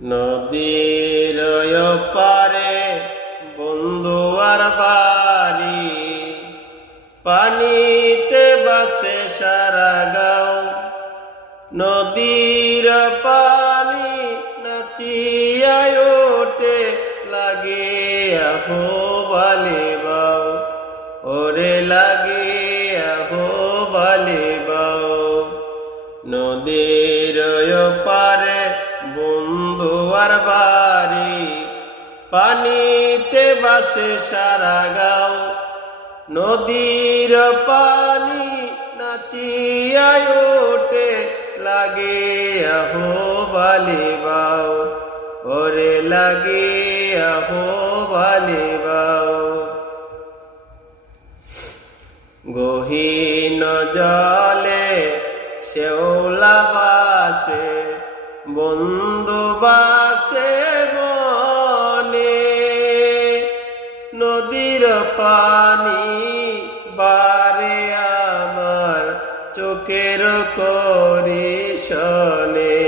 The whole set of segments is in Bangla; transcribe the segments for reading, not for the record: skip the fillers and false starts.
নদীর পারে বন্ধু আর বাড়ি, পানিতে বাসে সারা গাঁও। নদীর পানি নাচিয়ায় ওঠে, লাগে আহো বালে বাও, ওরে লাগে আহো বালে বাও। নদীর পারে বন্ধু আর বাড়ি, পানিতে বাসে সারা গাঁও। নদীর পানি নাচিয়ায় ওঠে, লাগে আহো বালে বাও, ওরে লাগে আহো বালে বাও। গহীন জলে শেওলা বাসে, বন্ধু বাসে বনে। নদীর পানি বারে আমার চোখের করিশনে।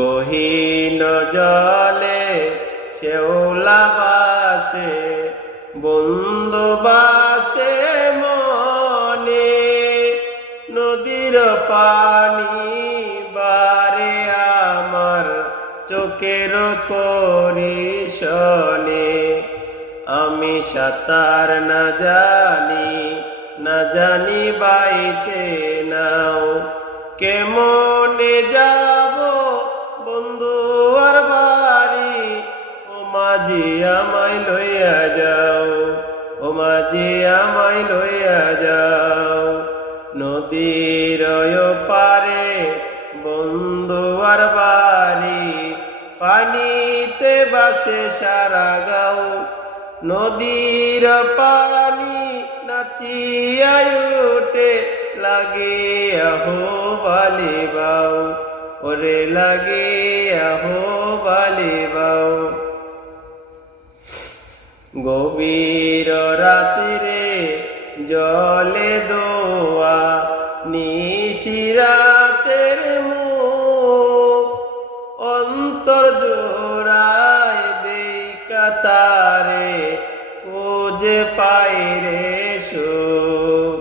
গহীন জলে শেওলা বাসে, বন্ধু বাসে মনে। নদীর পানি বারে আমার চোখের করিশনে। আমি সাঁতার না জানি বাইতে নাও, কেমনে যাব বন্ধু আর বাড়ি। ও মাঝি আমায় লইয়া যাও, ও মাঝি আমায় লইয়া যাও। নদীর পারে বন্ধু আর বাড়ি, পানিতে বাসে সারা গাঁও। নদীর পানি নাচিয়ায় ওঠে, লাগে আহো বালে বাও, ওরে লাগে আহো বালে বাও। গভীর রাত্রে জলে দোয়া, নিশিরাতের মুখ। অন্তর জোড়ায় দেই কাতারে, খুঁজে পাই রে সুখ।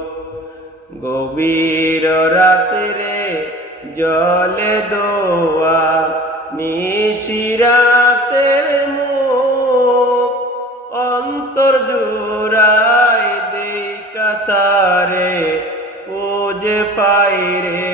গভীর রাত্রে জলে দোয়া, নিশিরাতের মুখ। অন্তর জোড়ায় দেই কাতারে, খুঁজে পাই রে